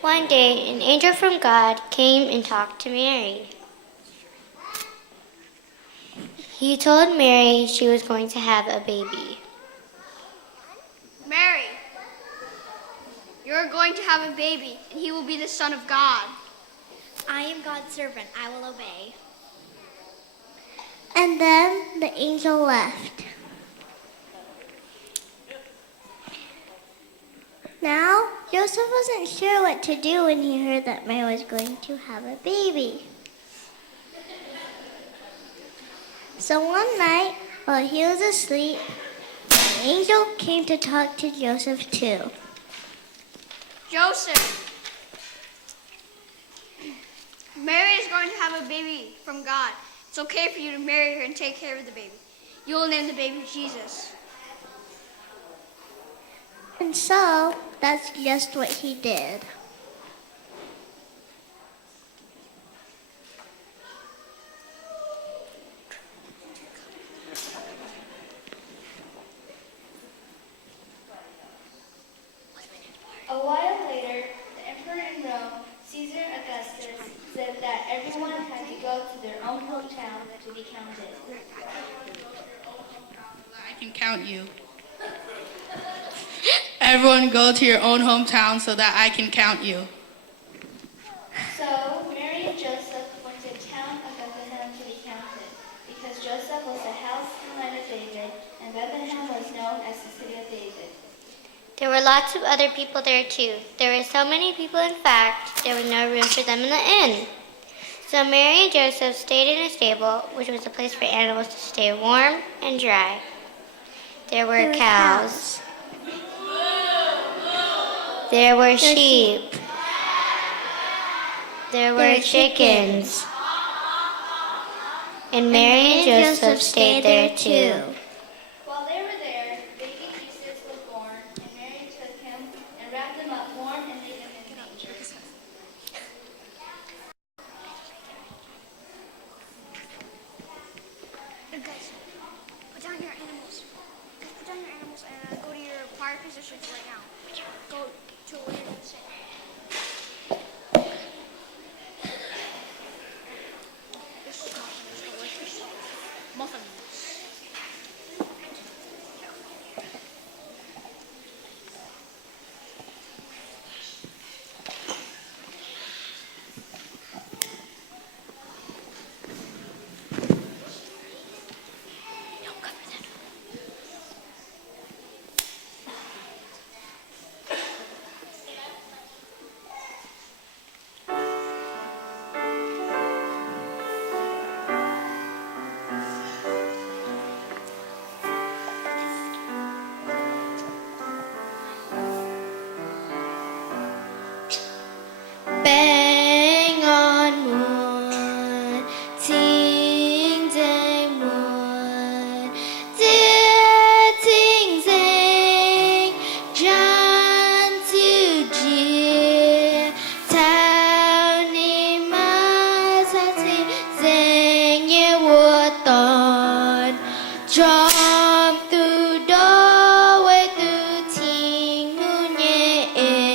One day, an angel from God came and talked to Mary. He told Mary she was going to have a baby. Mary, you're going to have a baby, and he will be the Son of God. I am God's servant. I will obey. And then the angel left. Now, Joseph wasn't sure what to do when he heard that Mary was going to have a baby. So one night, while he was asleep, an angel came to talk to Joseph too. Joseph, Mary is going to have a baby from God. It's okay for you to marry her and take care of the baby. You will name the baby Jesus. And so, that's just what he did. A while later, the emperor in Rome, Caesar Augustus, said that everyone had to go to their own hometown to be counted. I can count you. Everyone go to your own hometown so that I can count you. So Mary and Joseph went to the town of Bethlehem to be counted, because Joseph was the house and line of David, and Bethlehem was known as the city of David. There were lots of other people there too. There were so many people, in fact, there was no room for them in the inn. So Mary and Joseph stayed in a stable, which was a place for animals to stay warm and dry. There were cows. There were sheep. There were chickens. And Mary and Joseph stayed there too. While they were there, baby Jesus was born, and Mary took him and wrapped him up warm and laid him in a manger. Guys, put down your animals. Put down your animals and go to your choir positions right now. Go to where you're going to sing. This is delicious. Muffins. Bang on moon, ting dang moon, dear ting dang, John to G, Tao ni ma sa ting dang ye wo ton, jump through doorway through ting moon ye in.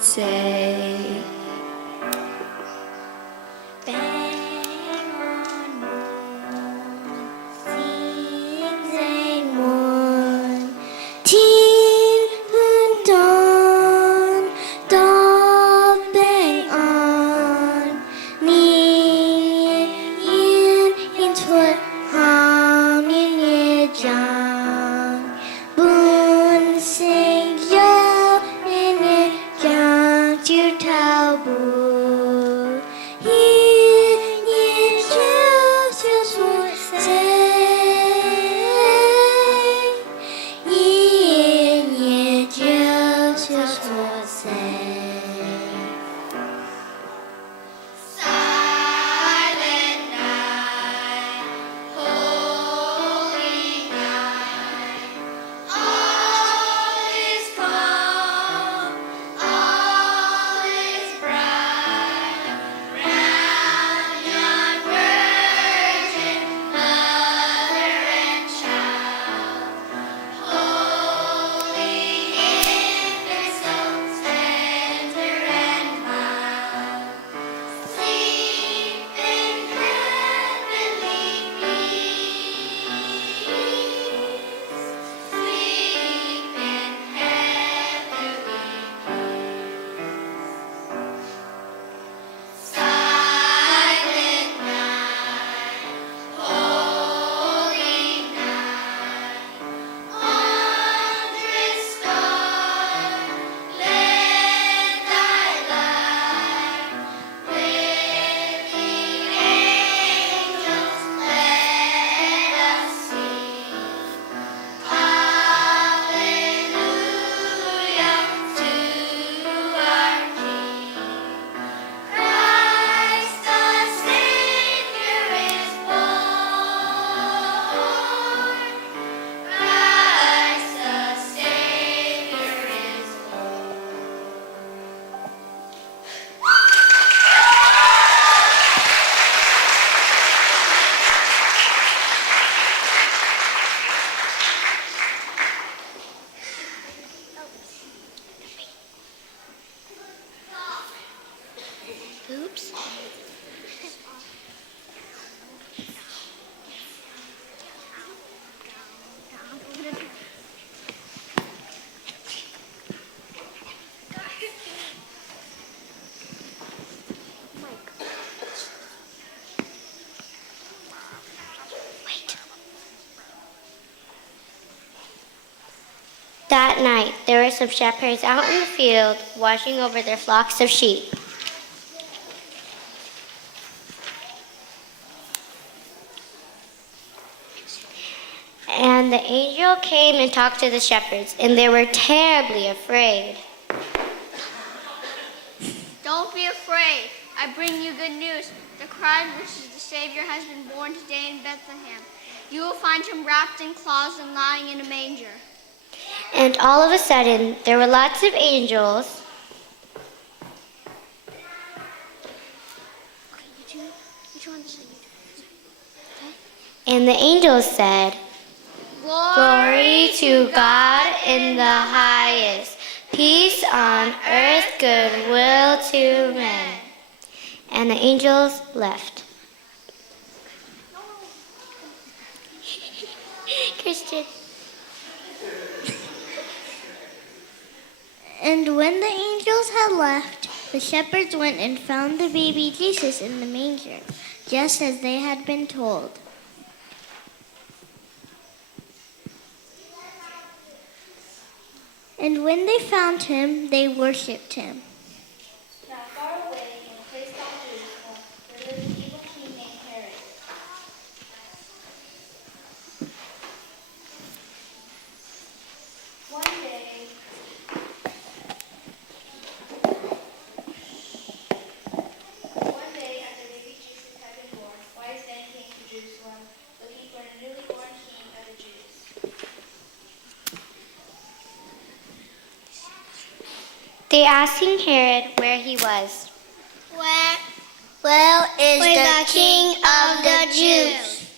Say Bang on, Oops. That night, there were some shepherds out in the field watching over their flocks of sheep. And the angel came and talked to the shepherds, and they were terribly afraid. Don't be afraid. I bring you good news. The Christ, which is the Savior, has been born today in Bethlehem. You will find him wrapped in cloths and lying in a manger. And all of a sudden, there were lots of angels. Okay, you two on the side. And the angels said, Glory to God in the highest, peace on earth, goodwill to men. And the angels left. Christian. And when the angels had left, the shepherds went and found the baby Jesus in the manger, just as they had been told. And when they found him, they worshipped him. Not far away, in a place called Jerusalem, there lived an evil king named Herod. One day after baby Jesus had been born, wise men came to Jerusalem, looking for the newly born king of the Jews. They asked King Herod where he was. Where is the King of the Jews?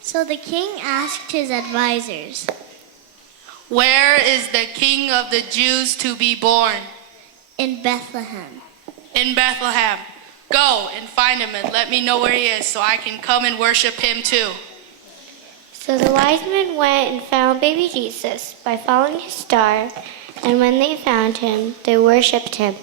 So the king asked his advisors, Where is the King of the Jews to be born? in Bethlehem. In Bethlehem. Go and find him and let me know where he is so I can come and worship him too. So the wise men went and found baby Jesus by following his star, and when they found him, they worshipped him.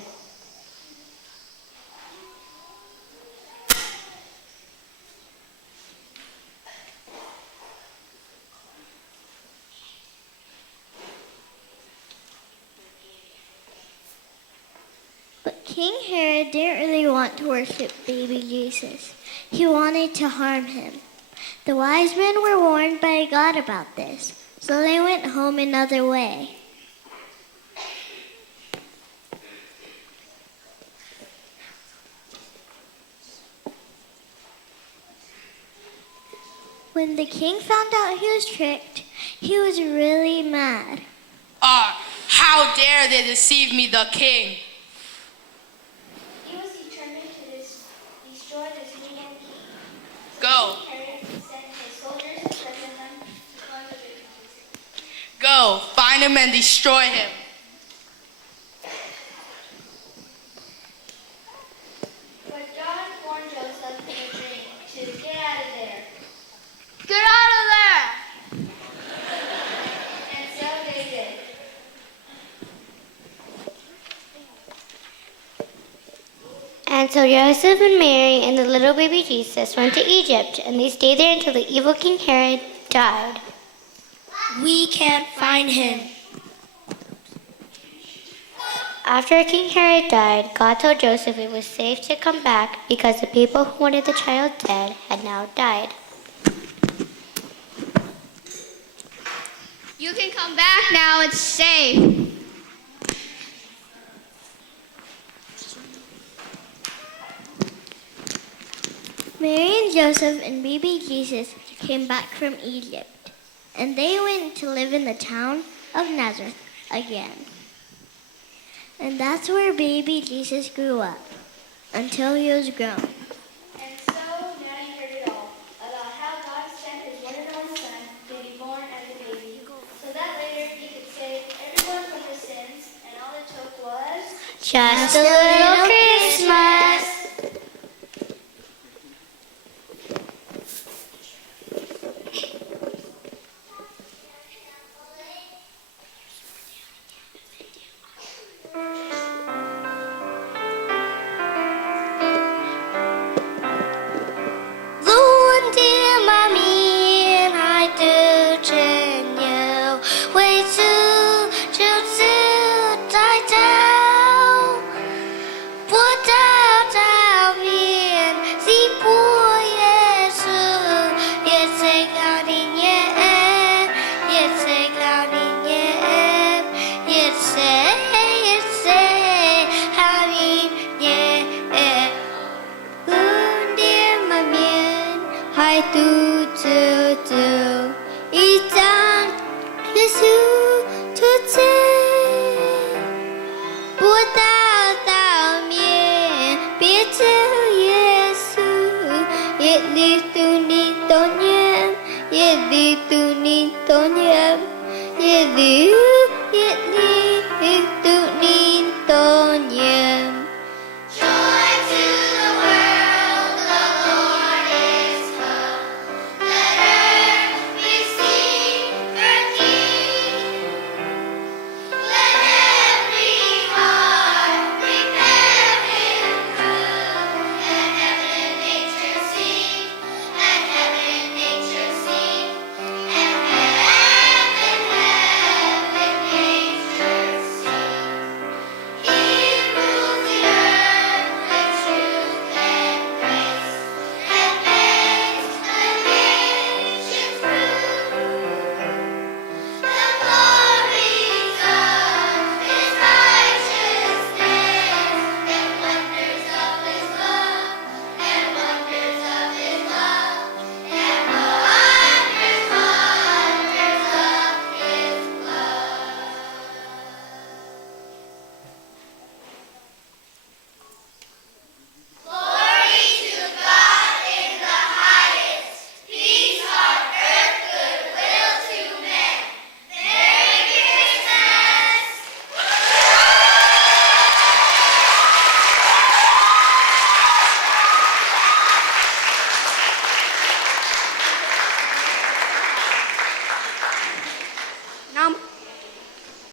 But King Herod didn't really want to worship baby Jesus. He wanted to harm him. The wise men were warned by God about this, so they went home another way. When the king found out he was tricked, he was really mad. How dare they deceive me, the king? He was determined to destroy this newborn king. Go. Herod sent his soldiers to Bethlehem to find the baby Jesus. Go, find him and destroy him. But God warned Joseph in a dream to get out of there. Get out of there! And so they did. And so Joseph and Mary and the little baby Jesus went to Egypt, and they stayed there until the evil King Herod died. We can't find him. After King Herod died, God told Joseph it was safe to come back because the people who wanted the child dead had now died. You can come back now, it's safe. Mary and Joseph and baby Jesus came back from Egypt, and they went to live in the town of Nazareth again. And that's where baby Jesus grew up, until he was grown. And so now you heard it all, about how God sent his one and only Son to be born as a baby, so that later he could save everyone from their sins Just a little Christmas. Luôn tiếng mà miền hai từ trên nhau, quay sư chiều sư trái tao, búa tao tao miền di búa Giêsu, yết sẽ cao đi nhé em, yết sẽ cao đi nhé em, yết sẽ cao đi nhé em. Luôn tiếng mà miền hai từ từ từ, ý tan Giêsu thứ